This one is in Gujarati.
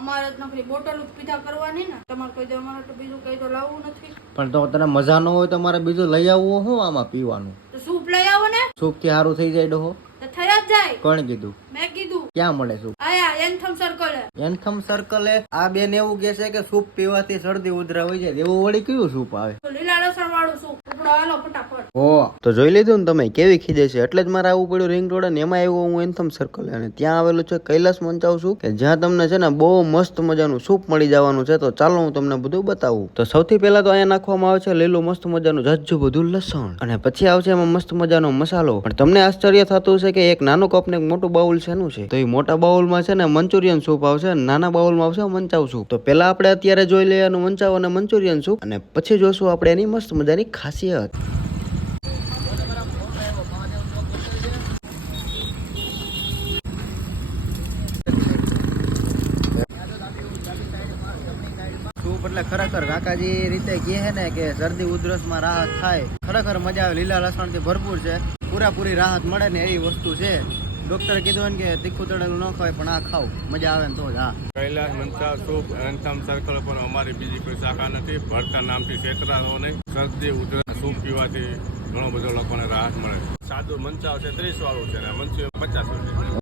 અમારે જ નકરી બોટલ પીધા કરવાની ને તમારે કોઈ દે અમારે તો બીજું કઈ તો લાવવું નથી. પણ તો તને મજા ન હોય તો મારે બીજું લઈ આવવું શું આમાં પીવાનું? તો સૂપ લઈ આવો ને. સૂપ થી સારું થઈ જાય ડોહો? તો થઈ જ જાય. કોણ કીધું? મેં કીધું. ક્યાં મળે સૂપ? આયા એનથમ સર્કલ. એનથમ સર્કલે આ બેન એવું કે છે કે સૂપ પીવાથી શરદી ઉધરા હોય જાય. એવું વળી કયું સૂપ આવે? તો લીલા લસણ વાળું સૂપ. ઉપડો હાલો ફટાફટ. હો તો જોઈ લીધું ને તમે કેવી ખીજે છે. એટલે જ મારે આવવું પડ્યું રિંગ રોડ ને એમાં આવ્યો હું એનથમ સર્કલ અને ત્યાં આવેલું છે કૈલાસ મંચાવ સૂપ કે જ્યાં તમને છે ને બહુ મસ્ત મજાનું સૂપ મળી જવાનું છે. તો ચાલો હું તમને બધું બતાવું. તો સૌથી પહેલા તો અહીંયા નાખવામાં આવે છે લીલું મસ્ત મજાનું ઝાઝું બધું લસણ અને પછી આવશે એમાં મસ્ત મજાનો મસાલો. પણ તમને આશ્ચર્ય થતું છે કે એક નાનું કપ ને એક મોટું બાઉલ શેનું છે? તો એ મોટા બાઉલમાં છે ને મંચુરિયન સૂપ આવશે, નાના બાઉલમાં આવશે મંચાવ સૂપ. તો પેલા આપણે અત્યારે જોઈ લેવાનું મંચાવ અને મંચુરિયન સૂપ અને પછી જોશું આપણે એની મસ્ત મજાની ખાસિયત. સૂપ એટલે ખરેખર કાકાજી રીતે કહે છે ને કે શરદી ઉધરસ માં રાહત થાય. ખરેખર મજા આવે. લીલા લસણ થી ભરપૂર છે, પૂરેપૂરી રાહત મળે ને એવી વસ્તુ છે. ડોક્ટર કીધું ને કે તીખું તળેલું ન ખાય પણ આ ખાવ મજા આવે ને તો જ. હા, કૈલાસ મંચાવ સૂપ એનથમ સર્કલ પર અમારી બીજી કોઈ શાખા નથી. ભરતા નામથી છેતરાતો નહીં. શરદી ઉધરસ સૂપ પીવાથી ઘણો બધો લોકોને રાહત મળે. સાદું મંચાવ છે 30 વાળું છે ને મંચુરિયન 50 રૂપિયા.